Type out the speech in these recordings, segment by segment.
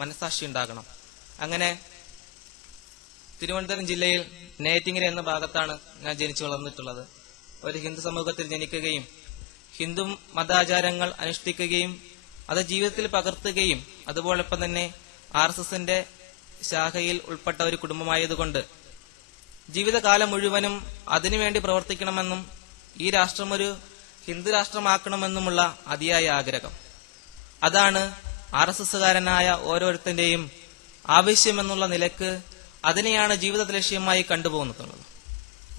മനസാക്ഷി ഉണ്ടാകണം. അങ്ങനെ തിരുവനന്തപുരം ജില്ലയിൽ നെയ്യാറ്റിൻകര എന്ന ഭാഗത്താണ് ഞാൻ ജനിച്ചു വളർന്നിട്ടുള്ളത്. ഒരു ഹിന്ദു സമൂഹത്തിൽ ജനിക്കുകയും ഹിന്ദു മതാചാരങ്ങൾ അനുഷ്ഠിക്കുകയും അത് ജീവിതത്തിൽ പകർത്തുകയും അതുപോലൊപ്പം തന്നെ RSSന്റെ ശാഖയിൽ ഉൾപ്പെട്ട ഒരു കുടുംബമായതുകൊണ്ട് ജീവിതകാലം മുഴുവനും അതിനുവേണ്ടി പ്രവർത്തിക്കണമെന്നും ഈ രാഷ്ട്രം ഒരു ഹിന്ദു രാഷ്ട്രമാക്കണമെന്നുമുള്ള അതിയായ ആഗ്രഹം. അതാണ് RSSകാരനായ ഓരോരുത്തന്റെയും ആവശ്യമെന്നുള്ള നിലക്ക് അതിനെയാണ് ജീവിത ലക്ഷ്യമായി കണ്ടുപോകുന്നത്.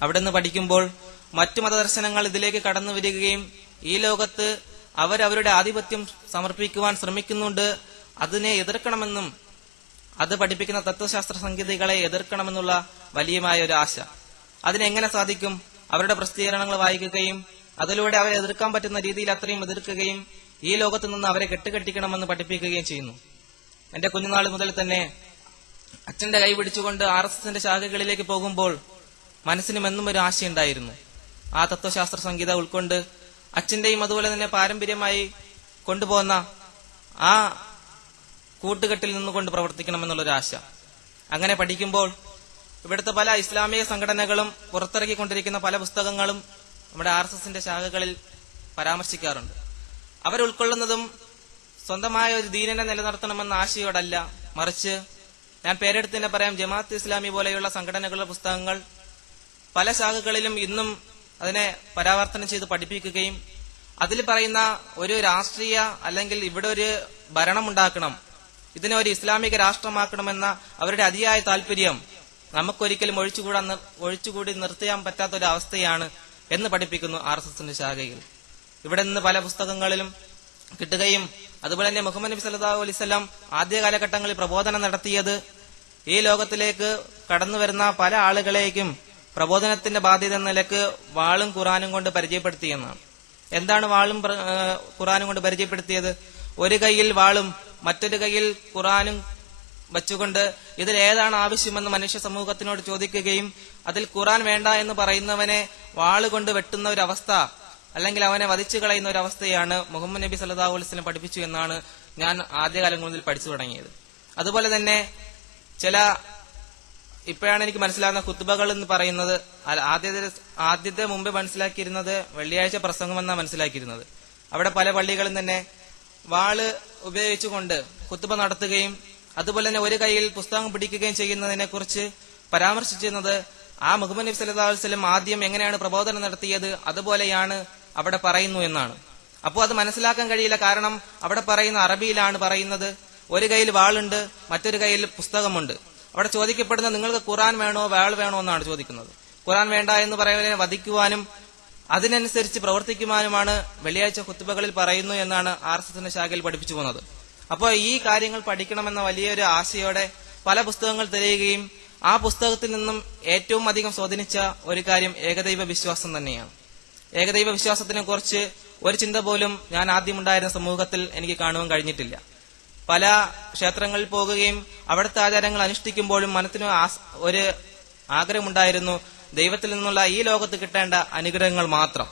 അവിടെ നിന്ന് പഠിക്കുമ്പോൾ മറ്റു മതദർശനങ്ങൾ ഇതിലേക്ക് കടന്നു വരികയും ഈ ലോകത്ത് അവരവരുടെ ആധിപത്യം സമർപ്പിക്കുവാൻ ശ്രമിക്കുന്നുണ്ട്, അതിനെ എതിർക്കണമെന്നും അത് പഠിപ്പിക്കുന്ന തത്വശാസ്ത്ര സംഹിതകളെ എതിർക്കണമെന്നുള്ള വലിയമായ ഒരു ആശ. അതിനെങ്ങനെ സാധിക്കും? അവരുടെ പ്രസിദ്ധീകരണങ്ങൾ വായിക്കുകയും അതിലൂടെ അവരെ എതിർക്കാൻ പറ്റുന്ന രീതിയിൽ അത്രയും എതിർക്കുകയും ഈ ലോകത്ത് നിന്ന് അവരെ കെട്ടുകെട്ടിക്കണമെന്ന് പഠിപ്പിക്കുകയും ചെയ്യുന്നു. എന്റെ കുഞ്ഞുനാൾ മുതൽ തന്നെ അച്ഛന്റെ കൈ പിടിച്ചുകൊണ്ട് RSSന്റെ ശാഖകളിലേക്ക് പോകുമ്പോൾ മനസ്സിനും എന്നും ഒരു ആശയുണ്ടായിരുന്നു. ആ തത്വശാസ്ത്ര സംഹിത ഉൾക്കൊണ്ട് അച്ഛന്റെയും അതുപോലെ തന്നെ പാരമ്പര്യമായി കൊണ്ടുപോകുന്ന ആ കൂട്ടുകെട്ടിൽ നിന്നുകൊണ്ട് പ്രവർത്തിക്കണമെന്നുള്ളൊരു ആശ. അങ്ങനെ പഠിക്കുമ്പോൾ ഇവിടുത്തെ പല ഇസ്ലാമിക സംഘടനകളും പുറത്തിറക്കിക്കൊണ്ടിരിക്കുന്ന പല പുസ്തകങ്ങളും നമ്മുടെ RSSന്റെ ശാഖകളിൽ പരാമർശിക്കാറുണ്ട്. അവരുൾക്കൊള്ളുന്നതും സ്വന്തമായ ഒരു ദീനിനെ നിലനിർത്തണമെന്ന ആശയോടല്ല, മറിച്ച് ഞാൻ പേരെടുത്ത് തന്നെ പറയാം, ജമാഅത്ത് ഇസ്ലാമി പോലെയുള്ള സംഘടനകളുടെ പുസ്തകങ്ങൾ പല ശാഖകളിലും ഇന്നും അതിനെ പരാവർത്തനം ചെയ്ത് പഠിപ്പിക്കുകയും അതിൽ പറയുന്ന ഒരു രാഷ്ട്രീയ അല്ലെങ്കിൽ ഇവിടെ ഒരു ഭരണം ഉണ്ടാക്കണം, ഇതിനെ ഒരു ഇസ്ലാമിക രാഷ്ട്രമാക്കണമെന്ന അവരുടെ അതിയായ താല്പര്യം നമുക്കൊരിക്കലും ഒഴിച്ചുകൂടി നിർത്താൻ പറ്റാത്ത ഒരു അവസ്ഥയാണ് എന്ന് പഠിപ്പിക്കുന്നു RSSന്റെ ശാഖയിൽ. ഇവിടെ നിന്ന് പല പുസ്തകങ്ങളിലും കിട്ടുകയും അതുപോലെ തന്നെ മുഹമ്മദ് നബി സല്ലല്ലാഹു അലൈഹി വസല്ലം ആദ്യ കാലഘട്ടങ്ങളിൽ പ്രബോധനം നടത്തിയത് ഈ ലോകത്തിലേക്ക് കടന്നു വരുന്ന പല ആളുകളേക്കും പ്രബോധനത്തിന്റെ ബാധ്യത എന്ന നിലക്ക് വാളും ഖുറാനും കൊണ്ട് പരിചയപ്പെടുത്തിയെന്നാണ്. എന്താണ് വാളും ഖുറാനും കൊണ്ട് പരിചയപ്പെടുത്തിയത്? ഒരു കൈയിൽ വാളും മറ്റൊരു കൈയിൽ ഖുറാനും വച്ചുകൊണ്ട് ഇതിൽ ഏതാണ് ആവശ്യമെന്ന് മനുഷ്യ സമൂഹത്തിനോട് ചോദിക്കുകയും അതിൽ ഖുറാൻ വേണ്ട എന്ന് പറയുന്നവനെ വാളുകൊണ്ട് വെട്ടുന്ന ഒരു അവസ്ഥ അല്ലെങ്കിൽ അവനെ വധിച്ചു കളയുന്ന ഒരു അവസ്ഥയാണ് മുഹമ്മദ് നബി സല്ലല്ലാഹു അലൈഹി വസല്ലം പഠിപ്പിച്ചു എന്നാണ് ഞാൻ ആദ്യകാലങ്ങളിൽ പഠിച്ചു തുടങ്ങിയത്. അതുപോലെ തന്നെ ഇപ്പോഴാണ് എനിക്ക് മനസ്സിലാകുന്ന ഖുത്ബകൾ എന്ന് പറയുന്നത് ആദ്യത്തെ മുമ്പ് മനസ്സിലാക്കിയിരുന്നത് വെള്ളിയാഴ്ച പ്രസംഗമെന്നാണ് മനസ്സിലാക്കിയിരുന്നത്. അവിടെ പല പള്ളികളും തന്നെ വാള് ഉപയോഗിച്ചുകൊണ്ട് ഖുത്ബ നടത്തുകയും അതുപോലെ തന്നെ ഒരു കൈയിൽ പുസ്തകം പിടിക്കുകയും ചെയ്യുന്നതിനെ കുറിച്ച് പരാമർശിച്ചിരുന്നത് ആ മുഹമ്മദ് നബി സല്ലല്ലാഹു അലൈഹി വസല്ലം ആദ്യം എങ്ങനെയാണ് പ്രബോധനം നടത്തിയത് അതുപോലെയാണ് അവിടെ പറയുന്നു എന്നാണ്. അപ്പോൾ അത് മനസ്സിലാക്കാൻ കഴിയില്ല. കാരണം അവിടെ പറയുന്ന അറബിയിലാണ് പറയുന്നത്. ഒരു കയ്യിൽ വാളുണ്ട്, മറ്റൊരു കയ്യിൽ പുസ്തകമുണ്ട്. അവിടെ ചോദിക്കപ്പെടുന്ന നിങ്ങൾക്ക് ഖുറാൻ വേണോ വാൾ വേണോ എന്നാണ് ചോദിക്കുന്നത്. ഖുറാൻ വേണ്ട എന്ന് പറയുന്നതിനെ വധിക്കുവാനും അതിനനുസരിച്ച് പ്രവർത്തിക്കുവാനുമാണ് വെള്ളിയാഴ്ച ഖുത്ബകളിൽ പറയുന്നു എന്നാണ് RSSന്റെ ശാഖയിൽ പഠിപ്പിച്ചു പോകുന്നത്. അപ്പോൾ ഈ കാര്യങ്ങൾ പഠിക്കണമെന്ന വലിയൊരു ആശയോടെ പല പുസ്തകങ്ങൾ തിരയുകയും ആ പുസ്തകത്തിൽ നിന്നും ഏറ്റവും അധികം സ്വാധീനിച്ച ഒരു കാര്യം ഏകദൈവ വിശ്വാസം തന്നെയാണ്. ഏകദൈവ വിശ്വാസത്തിനെ കുറിച്ച് ഒരു ചിന്ത പോലും ഞാൻ ആദ്യമുണ്ടായിരുന്ന സമൂഹത്തിൽ എനിക്ക് കാണുവാൻ കഴിഞ്ഞിട്ടില്ല. പല ക്ഷേത്രങ്ങളിൽ പോകുകയും അവിടുത്തെ ആചാരങ്ങൾ അനുഷ്ഠിക്കുമ്പോഴും മനസ്സിന് ഒരു ആഗ്രഹമുണ്ടായിരുന്നു ദൈവത്തിൽ നിന്നുള്ള ഈ ലോകത്ത് കിട്ടേണ്ട അനുഗ്രഹങ്ങൾ മാത്രം.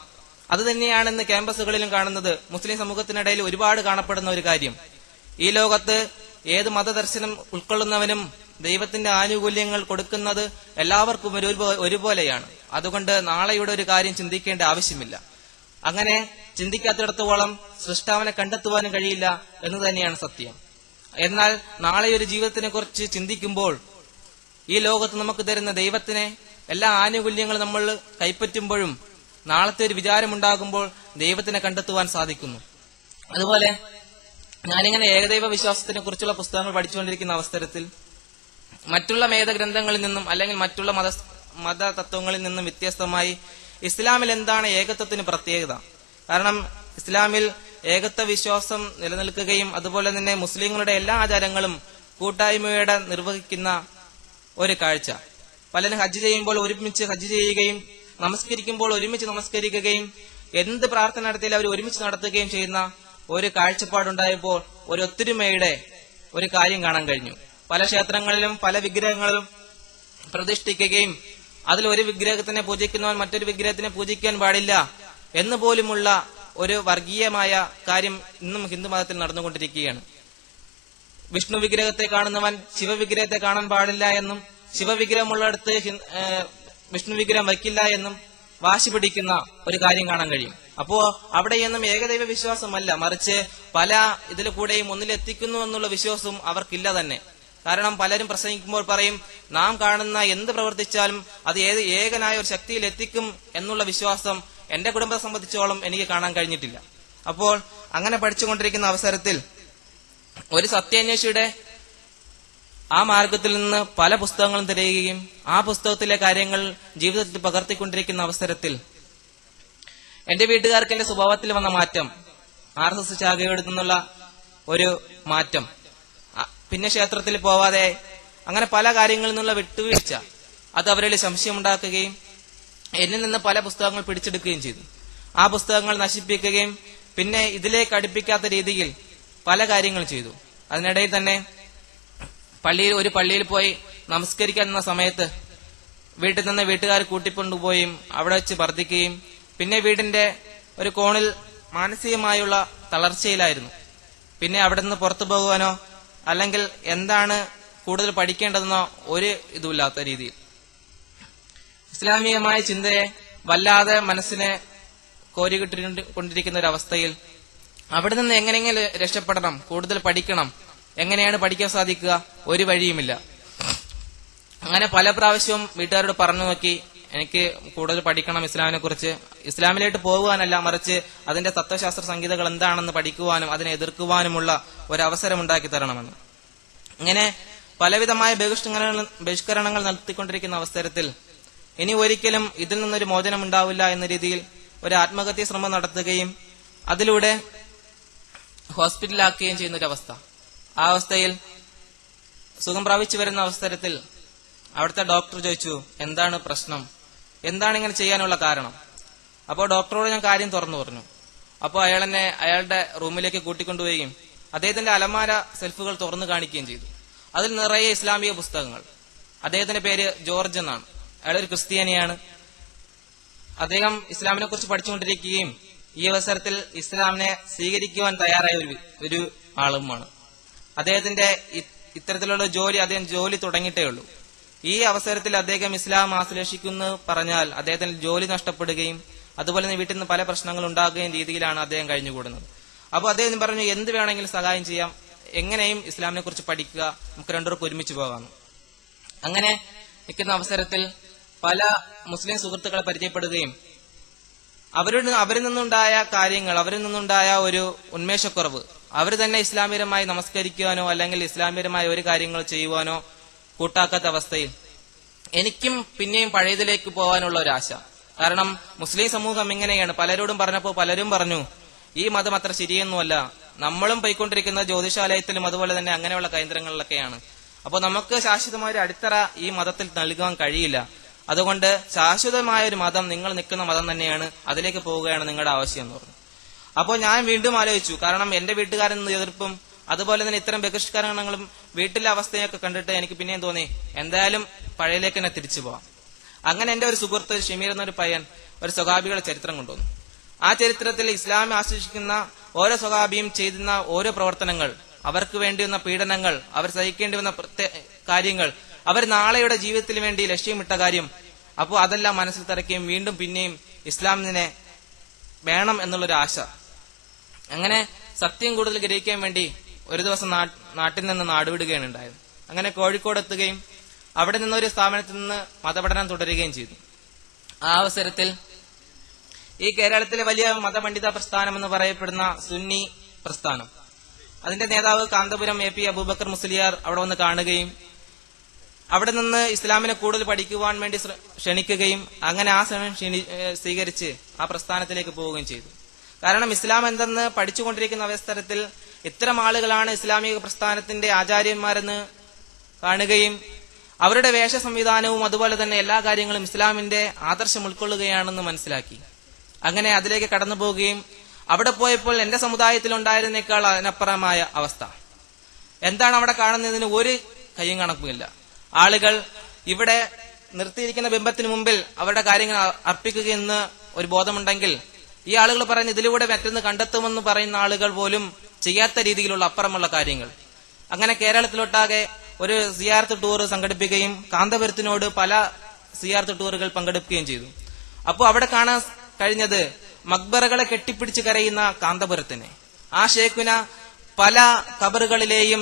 അത് തന്നെയാണ് ഇന്ന് ക്യാമ്പസുകളിലും കാണുന്നത്. മുസ്ലിം സമൂഹത്തിനിടയിൽ ഒരുപാട് കാണപ്പെടുന്ന ഒരു കാര്യം, ഈ ലോകത്ത് ഏത് മതദർശനം ഉൾക്കൊള്ളുന്നവനും ദൈവത്തിന്റെ ആനുകൂല്യങ്ങൾ കൊടുക്കുന്നത് എല്ലാവർക്കും ഒരുപോലെയാണ്. അതുകൊണ്ട് നാളെയുടെ ഒരു കാര്യം ചിന്തിക്കേണ്ട ആവശ്യമില്ല. അങ്ങനെ ചിന്തിക്കാത്തിടത്തോളം സൃഷ്ടാവിനെ കണ്ടെത്തുവാനും കഴിയില്ല എന്ന് തന്നെയാണ് സത്യം. എന്നാൽ നാളെ ഒരു ജീവിതത്തിനെ കുറിച്ച് ചിന്തിക്കുമ്പോൾ ഈ ലോകത്ത് നമുക്ക് തരുന്ന ദൈവത്തിനെ എല്ലാ ആനുകൂല്യങ്ങളും നമ്മൾ കൈപ്പറ്റുമ്പോഴും നാളത്തെ ഒരു വിചാരമുണ്ടാകുമ്പോൾ ദൈവത്തിനെ കണ്ടെത്തുവാൻ സാധിക്കുന്നു. അതുപോലെ ഞാനിങ്ങനെ ഏകദൈവ വിശ്വാസത്തിനെ കുറിച്ചുള്ള പുസ്തകങ്ങൾ പഠിച്ചുകൊണ്ടിരിക്കുന്ന അവസരത്തിൽ മറ്റുള്ള വേദഗ്രന്ഥങ്ങളിൽ നിന്നും അല്ലെങ്കിൽ മറ്റുള്ള മത തത്വങ്ങളിൽ നിന്നും വ്യത്യസ്തമായി ഇസ്ലാമിൽ എന്താണ് ഏകത്വത്തിന് പ്രത്യേകത? കാരണം ഇസ്ലാമിൽ ഏകത്വ വിശ്വാസം നിലനിൽക്കുകയും അതുപോലെ തന്നെ മുസ്ലിങ്ങളുടെ എല്ലാ ആചാരങ്ങളും കൂട്ടായ്മയോടെ നിർവഹിക്കുന്ന ഒരു കാഴ്ച. പലരും ഹജ്ജ് ചെയ്യുമ്പോൾ ഒരുമിച്ച് ഹജ്ജ് ചെയ്യുകയും നമസ്കരിക്കുമ്പോൾ ഒരുമിച്ച് നമസ്കരിക്കുകയും എന്ത് പ്രാർത്ഥന നടത്തിയാലും അവർ ഒരുമിച്ച് നടത്തുകയും ചെയ്യുന്ന ഒരു കാഴ്ചപ്പാടുണ്ടായപ്പോൾ ഒരു ഒത്തൊരുമയുടെ ഒരു കാര്യം കാണാൻ കഴിഞ്ഞു. പല ക്ഷേത്രങ്ങളിലും പല വിഗ്രഹങ്ങളിലും പ്രതിഷ്ഠിക്കുകയും അതിൽ ഒരു വിഗ്രഹത്തിനെ പൂജിക്കുന്നവൻ മറ്റൊരു വിഗ്രഹത്തിനെ പൂജിക്കാൻ പാടില്ല എന്ന് പോലുമുള്ള ഒരു വർഗീയമായ കാര്യം ഇന്നും ഹിന്ദുമതത്തിൽ നടന്നുകൊണ്ടിരിക്കുകയാണ്. വിഷ്ണു വിഗ്രഹത്തെ കാണുന്നവൻ ശിവവിഗ്രഹത്തെ കാണാൻ പാടില്ല എന്നും ശിവവിഗ്രഹമുള്ളിടത്ത് വിഷ്ണു വിഗ്രഹം വയ്ക്കില്ല എന്നും വാശി പിടിക്കുന്ന ഒരു കാര്യം കാണാൻ കഴിയും. അപ്പോ അവിടെയൊന്നും ഏകദൈവ വിശ്വാസമല്ല, മറിച്ച് പല ഇതിൽ കൂടെയും ഒന്നിലെത്തിക്കുന്നു എന്നുള്ള വിശ്വാസവും അവർക്കില്ല തന്നെ. കാരണം പലരും പ്രസംഗിക്കുമ്പോൾ പറയും, നാം കാണുന്ന എന്ത് പ്രവർത്തിച്ചാലും അത് ഏകനായ ഒരു ശക്തിയിൽ എത്തിക്കും എന്നുള്ള വിശ്വാസം എന്റെ കുടുംബത്തെ സംബന്ധിച്ചോളം എനിക്ക് കാണാൻ കഴിഞ്ഞിട്ടില്ല. അപ്പോൾ അങ്ങനെ പഠിച്ചുകൊണ്ടിരിക്കുന്ന അവസരത്തിൽ ഒരു സത്യാന്വേഷിയുടെ ആ മാർഗത്തിൽ നിന്ന് പല പുസ്തകങ്ങളും തിരയുകയും ആ പുസ്തകത്തിലെ കാര്യങ്ങൾ ജീവിതത്തിൽ പകർത്തിക്കൊണ്ടിരിക്കുന്ന അവസരത്തിൽ എന്റെ വീട്ടുകാർക്ക് എന്റെ സ്വഭാവത്തിൽ വന്ന മാറ്റം, RSS ശാഖയോട് നിന്നുള്ള ഒരു മാറ്റം, പിന്നെ ക്ഷേത്രത്തിൽ പോവാതെ അങ്ങനെ പല കാര്യങ്ങളിൽ നിന്നുള്ള വിട്ടുവീഴ്ച, അത് അവരിൽ സംശയമുണ്ടാക്കുകയും എന്നിൽ നിന്ന് പല പുസ്തകങ്ങൾ പിടിച്ചെടുക്കുകയും ചെയ്തു. ആ പുസ്തകങ്ങൾ നശിപ്പിക്കുകയും പിന്നെ ഇതിലേക്ക് അടുപ്പിക്കാത്ത രീതിയിൽ പല കാര്യങ്ങൾ ചെയ്തു. അതിനിടയിൽ തന്നെ ഒരു പള്ളിയിൽ പോയി നമസ്കരിക്കാൻ നിന്ന സമയത്ത് വീട്ടിൽ നിന്ന് വീട്ടുകാർ കൂട്ടിക്കൊണ്ടുപോയും അവിടെ വെച്ച് വർദ്ധിക്കുകയും പിന്നെ വീടിന്റെ ഒരു കോണിൽ മാനസികമായുള്ള തളർച്ചയിലായിരുന്നു. പിന്നെ അവിടെ നിന്ന് പുറത്തു പോകുവാനോ അല്ലെങ്കിൽ എന്താണ് കൂടുതൽ പഠിക്കേണ്ടതെന്നോ ഒരു ഇതുമില്ലാത്ത രീതിയിൽ ഇസ്ലാമികമായ ചിന്തയെ വല്ലാതെ മനസ്സിനെ കോരികിട്ടിക്കൊണ്ടിരിക്കുന്ന ഒരു അവസ്ഥയിൽ അവിടെ നിന്ന് എങ്ങനെയെങ്കിലും രക്ഷപ്പെടണം, കൂടുതൽ പഠിക്കണം. എങ്ങനെയാണ് പഠിക്കാൻ സാധിക്കുക? ഒരു വഴിയുമില്ല. അങ്ങനെ പല പ്രാവശ്യവും വീട്ടുകാരോട് പറഞ്ഞു നോക്കി, എനിക്ക് കൂടുതൽ പഠിക്കണം ഇസ്ലാമിനെ കുറിച്ച്. ഇസ്ലാമിലേക്ക് പോകുവാനല്ല, മറിച്ച് അതിന്റെ തത്വശാസ്ത്ര സംഹിതകൾ എന്താണെന്ന് പഠിക്കുവാനും അതിനെ എതിർക്കുവാനുമുള്ള ഒരവസരം ഉണ്ടാക്കി തരണമെന്ന്. ഇങ്ങനെ പലവിധമായ ബഹിഷ്കരണങ്ങൾ നടത്തിക്കൊണ്ടിരിക്കുന്ന അവസരത്തിൽ ഇനി ഒരിക്കലും ഇതിൽ നിന്നൊരു മോചനം ഉണ്ടാവില്ല എന്ന രീതിയിൽ ഒരു ആത്മഹത്യാ ശ്രമം നടത്തുകയും അതിലൂടെ ഹോസ്പിറ്റലിലാക്കുകയും ചെയ്യുന്ന ഒരു അവസ്ഥ. ആ അവസ്ഥയിൽ സുഖം പ്രാപിച്ചു വരുന്ന അവസരത്തിൽ അവിടുത്തെ ഡോക്ടർ ചോദിച്ചു, എന്താണ് പ്രശ്നം, എന്താണ് ഇങ്ങനെ ചെയ്യാനുള്ള കാരണം? അപ്പോൾ ഡോക്ടറോട് ഞാൻ കാര്യം തുറന്നു പറഞ്ഞു. അപ്പോൾ അയാൾ എന്നെ അയാളുടെ റൂമിലേക്ക് കൂട്ടിക്കൊണ്ടുപോവുകയും അദ്ദേഹത്തിന്റെ അലമാര സെൽഫുകൾ തുറന്നു കാണിക്കുകയും ചെയ്തു. അതിൽ നിറയെ ഇസ്ലാമിക പുസ്തകങ്ങൾ. അദ്ദേഹത്തിന്റെ പേര് ജോർജ് എന്നാണ്. അയാൾ ഒരു ക്രിസ്ത്യാനിയാണ്. അദ്ദേഹം ഇസ്ലാമിനെ കുറിച്ച് പഠിച്ചുകൊണ്ടിരിക്കുകയും ഈ അവസരത്തിൽ ഇസ്ലാമിനെ സ്വീകരിക്കുവാൻ തയ്യാറായ ഒരു ആളുമാണ്. അദ്ദേഹത്തിന്റെ ഇത്തരത്തിലുള്ള അദ്ദേഹം ജോലി തുടങ്ങിയിട്ടേ ഉള്ളൂ. ഈ അവസരത്തിൽ അദ്ദേഹം ഇസ്ലാം ആശ്ലേഷിക്കുന്നു പറഞ്ഞാൽ അദ്ദേഹത്തിന് ജോലി നഷ്ടപ്പെടുകയും അതുപോലെ തന്നെ വീട്ടിൽ നിന്ന് പല പ്രശ്നങ്ങൾ ഉണ്ടാകുകയും രീതിയിലാണ് അദ്ദേഹം കഴിഞ്ഞുകൂടുന്നത്. അപ്പോൾ അദ്ദേഹം പറഞ്ഞു, എന്ത് വേണമെങ്കിലും സഹായം ചെയ്യാം, എങ്ങനെയും ഇസ്ലാമിനെ കുറിച്ച് പഠിക്കുക, നമുക്ക് രണ്ടുപേർക്ക് ഒരുമിച്ച് പോകാമെന്ന്. അങ്ങനെ നിൽക്കുന്ന അവസരത്തിൽ പല മുസ്ലിം സുഹൃത്തുക്കളെ പരിചയപ്പെടുകയും അവരിൽ നിന്നുണ്ടായ കാര്യങ്ങൾ, അവരിൽ നിന്നുണ്ടായ ഒരു ഉന്മേഷക്കുറവ്, അവർ തന്നെ ഇസ്ലാമികമായി നമസ്കരിക്കുവാനോ അല്ലെങ്കിൽ ഇസ്ലാമികമായ ഒരു കാര്യങ്ങൾ ചെയ്യുവാനോ കൂട്ടാക്കാത്ത അവസ്ഥയിൽ എനിക്കും പിന്നെയും പഴയതിലേക്ക് പോകാനുള്ള ഒരു ആശ. കാരണം മുസ്ലിം സമൂഹം ഇങ്ങനെയാണ്. പലരോടും പറഞ്ഞപ്പോൾ പലരും പറഞ്ഞു, ഈ മതം അത്ര ശരിയൊന്നുമല്ല, നമ്മളും പോയിക്കൊണ്ടിരിക്കുന്ന ജ്യോതിഷാലയത്തിലും അതുപോലെ തന്നെ അങ്ങനെയുള്ള കേന്ദ്രങ്ങളിലൊക്കെയാണ്. അപ്പോൾ നമുക്ക് ശാശ്വതമായ ഒരു അടിത്തറ ഈ മതത്തിൽ നൽകാൻ കഴിയില്ല. അതുകൊണ്ട് ശാശ്വതമായ ഒരു മതം, നിങ്ങൾ നിൽക്കുന്ന മതം തന്നെയാണ്, അതിലേക്ക് പോവുകയാണ് നിങ്ങളുടെ ആവശ്യം എന്ന് പറഞ്ഞു. അപ്പോൾ ഞാൻ വീണ്ടും ആലോചിച്ചു. കാരണം എന്റെ വീട്ടുകാരൻ എതിർപ്പും അതുപോലെ തന്നെ ഇത്തരം ബഹിഷ്കരണങ്ങളും വീട്ടിലെ അവസ്ഥയൊക്കെ കണ്ടിട്ട് എനിക്ക് പിന്നെയും തോന്നി, എന്തായാലും പഴയലേക്ക് തന്നെ തിരിച്ചു പോവാം. അങ്ങനെ എന്റെ ഒരു സുഹൃത്ത് ഷമീർ എന്നൊരു പയ്യൻ ഒരു സ്വഹാബികളുടെ ചരിത്രം കൊണ്ടുവന്നു. ആ ചരിത്രത്തിൽ ഇസ്ലാം ആശ്രയിക്കുന്ന ഓരോ സ്വഹാബിയും ചെയ്യുന്ന ഓരോ പ്രവർത്തനങ്ങൾ, അവർക്ക് വേണ്ടി വന്ന പീഡനങ്ങൾ, അവർ സഹിക്കേണ്ടി വന്ന കാര്യങ്ങൾ, അവർ നാളെയുടെ ജീവിതത്തിന് വേണ്ടി ലക്ഷ്യമിട്ട കാര്യം, അപ്പോൾ അതെല്ലാം മനസ്സിൽ തറയ്ക്കുകയും വീണ്ടും പിന്നെയും ഇസ്ലാമിനെ വേണം എന്നുള്ളൊരു ആശ. അങ്ങനെ സത്യം കൂടുതൽ ഗ്രഹിക്കാൻ വേണ്ടി ഒരു ദിവസം നാട്ടിൽ നിന്ന് നാടുവിടുകയാണ് ഉണ്ടായത്. അങ്ങനെ കോഴിക്കോട് എത്തുകയും അവിടെ നിന്നൊരു സ്ഥാപനത്തിൽ നിന്ന് മതപഠനം തുടരുകയും ചെയ്തു. ആ അവസരത്തിൽ ഈ കേരളത്തിലെ വലിയ മതപണ്ഡിത പ്രസ്ഥാനം എന്ന് പറയപ്പെടുന്ന സുന്നി പ്രസ്ഥാനം, അതിന്റെ നേതാവ് കാന്തപുരം AP അബൂബക്കർ മുസ്ലിയാർ അവിടെ വന്ന് കാണുകയും അവിടെ നിന്ന് ഇസ്ലാമിനെ കൂടുതൽ പഠിക്കുവാൻ വേണ്ടി ക്ഷണിക്കുകയും അങ്ങനെ ആ സമയം സ്വീകരിച്ച് ആ പ്രസ്ഥാനത്തിലേക്ക് പോവുകയും ചെയ്തു. കാരണം ഇസ്ലാം എന്തെന്ന് പഠിച്ചുകൊണ്ടിരിക്കുന്ന അവസരത്തിൽ ഇത്തരം ആളുകളാണ് ഇസ്ലാമിക പ്രസ്ഥാനത്തിന്റെ ആചാര്യന്മാരെന്ന് കാണുകയും അവരുടെ വേഷ സംവിധാനവും അതുപോലെ തന്നെ എല്ലാ കാര്യങ്ങളും ഇസ്ലാമിന്റെ ആദർശം ഉൾക്കൊള്ളുകയാണെന്ന് മനസ്സിലാക്കി. അങ്ങനെ അതിലേക്ക് കടന്നു പോവുകയും അവിടെ പോയപ്പോൾ എന്റെ സമുദായത്തിൽ ഉണ്ടായിരുന്നേക്കാൾ അതിനപ്പുറമായ അവസ്ഥ. എന്താണ് അവിടെ കാണുന്നതിന് ഒരു കയ്യും കണക്കുമില്ല. ആളുകൾ ഇവിടെ നിർത്തിയിരിക്കുന്ന ബിംബത്തിന് മുമ്പിൽ അവരുടെ കാര്യങ്ങൾ അർപ്പിക്കുകയെന്ന് ഒരു ബോധമുണ്ടെങ്കിൽ ഈ ആളുകൾ പറയുന്ന ഇതിലൂടെ മറ്റൊന്ന് കണ്ടെത്തുമെന്ന് പറയുന്ന ആളുകൾ പോലും ചെയ്യാത്ത രീതിയിലുള്ള അപ്പുറമുള്ള കാര്യങ്ങൾ. അങ്ങനെ കേരളത്തിലൊട്ടാകെ ഒരു സിയാർത്ത് ടൂർ സംഘടിപ്പിക്കുകയും കാന്തപുരത്തിനോട് പല സിയാർത്ത് ടൂറുകൾ പങ്കെടുക്കുകയും ചെയ്തു. അപ്പോൾ അവിടെ കാണാൻ കഴിഞ്ഞത് മക്ബറകളെ കെട്ടിപ്പിടിച്ച് കരയുന്ന കാന്തപുരത്തിനെ, ആ ഷേഖുന പല ഖബറുകളിലെയും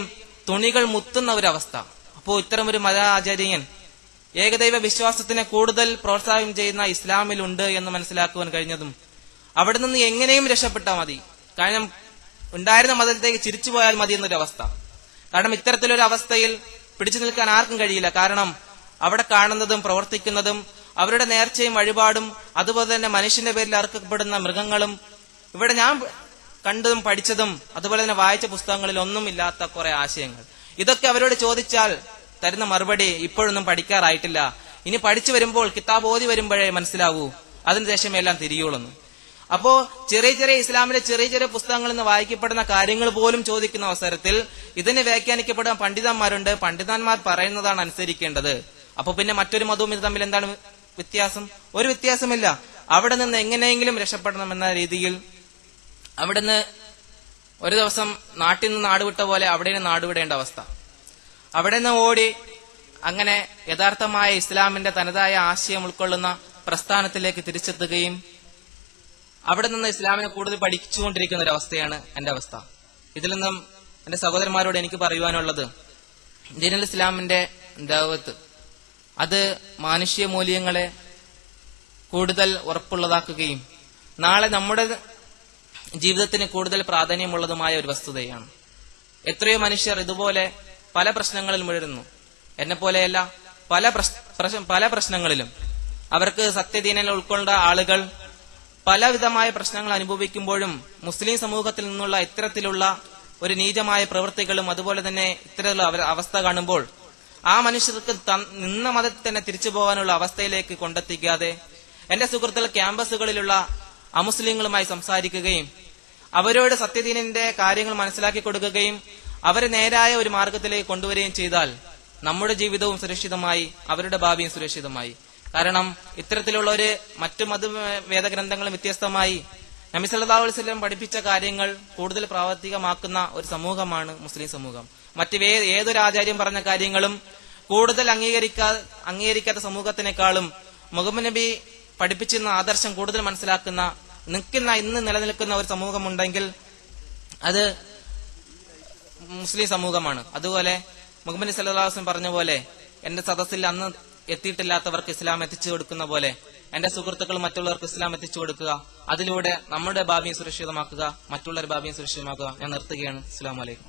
തുണികൾ മുത്തുന്ന ഒരവസ്ഥ. അപ്പോൾ ഇത്തരമൊരു മതാചാര്യൻ ഏകദൈവ വിശ്വാസത്തിനെ കൂടുതൽ പ്രോത്സാഹനം ചെയ്യുന്ന ഇസ്ലാമിലുണ്ട് എന്ന് മനസ്സിലാക്കുവാൻ കഴിഞ്ഞതും അവിടെ നിന്ന് എങ്ങനെയും രക്ഷപ്പെട്ടാൽ മതി, കാരണം ഉണ്ടായിരുന്ന മതത്തിലേക്ക് ചിരിച്ചു പോയാൽ മതി എന്നൊരവസ്ഥ. കാരണം ഇത്തരത്തിലൊരു അവസ്ഥയിൽ പിടിച്ചു നിൽക്കാൻ ആർക്കും കഴിയില്ല. കാരണം അവിടെ കാണുന്നതും പ്രവർത്തിക്കുന്നതും അവരുടെ നേർച്ചയും വഴിപാടും അതുപോലെ തന്നെ മനുഷ്യന്റെ പേരിൽ അർക്കപ്പെടുന്ന മൃഗങ്ങളും, ഇവിടെ ഞാൻ കണ്ടതും പഠിച്ചതും അതുപോലെ തന്നെ വായിച്ച പുസ്തകങ്ങളിൽ ഒന്നും ഇല്ലാത്ത കുറെ ആശയങ്ങൾ. ഇതൊക്കെ അവരോട് ചോദിച്ചാൽ തരുന്ന മറുപടി ഇപ്പോഴൊന്നും പഠിക്കാറായിട്ടില്ല, ഇനി പഠിച്ചു വരുമ്പോൾ കിതാബ് ഓതി വരുമ്പോഴേ മനസ്സിലാവൂ, അതിനുശേഷം എല്ലാം തിരിയുള്ളൂ. അപ്പോ ചെറിയ ചെറിയ ഇസ്ലാമിലെ ചെറിയ ചെറിയ പുസ്തകങ്ങളിൽ നിന്ന് വായിക്കപ്പെടുന്ന കാര്യങ്ങൾ പോലും ചോദിക്കുന്ന അവസരത്തിൽ ഇതിനെ വ്യാഖ്യാനിക്കപ്പെടുന്ന പണ്ഡിതന്മാരുണ്ട്. പണ്ഡിതന്മാർ പറയുന്നതാണ് അനുസരിക്കേണ്ടത്. അപ്പൊ പിന്നെ മറ്റൊരു മതവും ഇത് തമ്മിൽ എന്താണ് വ്യത്യാസം? ഒരു വ്യത്യാസമില്ല. അവിടെ നിന്ന് എങ്ങനെയെങ്കിലും രക്ഷപ്പെടണമെന്ന രീതിയിൽ അവിടുന്ന് ഒരു ദിവസം നാട്ടിൽ നിന്ന് നാടുവിട്ട പോലെ അവിടെ നിന്ന് നാടുവിടേണ്ട അവസ്ഥ. അവിടെ നിന്ന് ഓടി അങ്ങനെ യഥാർത്ഥമായ ഇസ്ലാമിന്റെ തനതായ ആശയം ഉൾക്കൊള്ളുന്ന പ്രസ്ഥാനത്തിലേക്ക് തിരിച്ചെത്തുകയും അവിടെ നിന്ന് ഇസ്ലാമിനെ കൂടുതൽ പഠിച്ചുകൊണ്ടിരിക്കുന്ന ഒരു അവസ്ഥയാണ് എന്റെ അവസ്ഥ. ഇതിൽ നിന്നും എന്റെ സഹോദരന്മാരോട് എനിക്ക് പറയുവാനുള്ളത്, ദീനുൽ ഇസ്ലാമിന്റെ ദഅവത്ത് അത് മാനുഷിക മൂല്യങ്ങളെ കൂടുതൽ ഉറപ്പുള്ളതാക്കുകയും നാളെ നമ്മുടെ ജീവിതത്തിന് കൂടുതൽ പ്രാധാന്യമുള്ളതുമായ ഒരു വസ്തുതയാണ്. എത്രയോ മനുഷ്യർ ഇതുപോലെ പല പ്രശ്നങ്ങളിൽ മുഴുകുന്നു. എന്നെ പോലെയല്ല, പല പ്രശ്നങ്ങളിലും അവർക്ക് സത്യദീനനെ ഉൾക്കൊണ്ട ആളുകൾ പലവിധമായ പ്രശ്നങ്ങൾ അനുഭവിക്കുമ്പോഴും മുസ്ലിം സമൂഹത്തിൽ നിന്നുള്ള ഇത്തരത്തിലുള്ള ഒരു നീചമായ പ്രവൃത്തികളും അതുപോലെ തന്നെ ഇത്തരത്തിലുള്ള അവസ്ഥ കാണുമ്പോൾ ആ മനുഷ്യർക്ക് നിന്ന മതത്തിൽ തന്നെ തിരിച്ചു പോകാനുള്ള അവസ്ഥയിലേക്ക് കൊണ്ടെത്തിക്കാതെ എന്റെ സുഹൃത്തുക്കൾ ക്യാമ്പസുകളിലുള്ള അമുസ്ലിങ്ങളുമായി സംസാരിക്കുകയും അവരോട് സത്യദീനിന്റെ കാര്യങ്ങൾ മനസ്സിലാക്കി കൊടുക്കുകയും അവരെ നേരായ ഒരു മാർഗത്തിലേക്ക് കൊണ്ടുവരികയും ചെയ്താൽ നമ്മുടെ ജീവിതവും സുരക്ഷിതമായി, അവരുടെ ഭാവിയും സുരക്ഷിതമായി. കാരണം ഇത്തരത്തിലുള്ള ഒരു മറ്റു വേദഗ്രന്ഥങ്ങളും വ്യത്യസ്തമായി നബി സല്ലല്ലാഹു അലൈഹി വസല്ലം പഠിപ്പിച്ച കാര്യങ്ങൾ കൂടുതൽ പ്രാവർത്തികമാക്കുന്ന ഒരു സമൂഹമാണ് മുസ്ലിം സമൂഹം. മറ്റു ഏതൊരു ആചാര്യം പറഞ്ഞ കാര്യങ്ങളും കൂടുതൽ അംഗീകരിക്കാത്ത സമൂഹത്തിനേക്കാളും മുഹമ്മദ് നബി പഠിപ്പിച്ചിരുന്ന ആദർശം കൂടുതൽ മനസ്സിലാക്കുന്ന ഇന്ന് നിലനിൽക്കുന്ന ഒരു സമൂഹമുണ്ടെങ്കിൽ അത് മുസ്ലിം സമൂഹമാണ്. അതുപോലെ മുഹമ്മദ് നബി സല്ലല്ലാഹു അലൈഹി വസല്ലം പറഞ്ഞ പോലെ എന്റെ സദസ്സിൽ അന്ന് എത്തിയിട്ടില്ലാത്തവർക്ക് ഇസ്ലാം എത്തിച്ചു കൊടുക്കുന്ന പോലെ എന്റെ സുഹൃത്തുക്കൾ മറ്റുള്ളവർക്ക് ഇസ്ലാം എത്തിച്ചു കൊടുക്കുക. അതിലൂടെ നമ്മുടെ ഭാവിയെ സുരക്ഷിതമാക്കുക, മറ്റുള്ളവരുടെ ഭാവിയെ സുരക്ഷിതമാക്കുക. ഞാൻ നിർത്തുകയാണ്. അസ്സലാമു അലൈക്കും.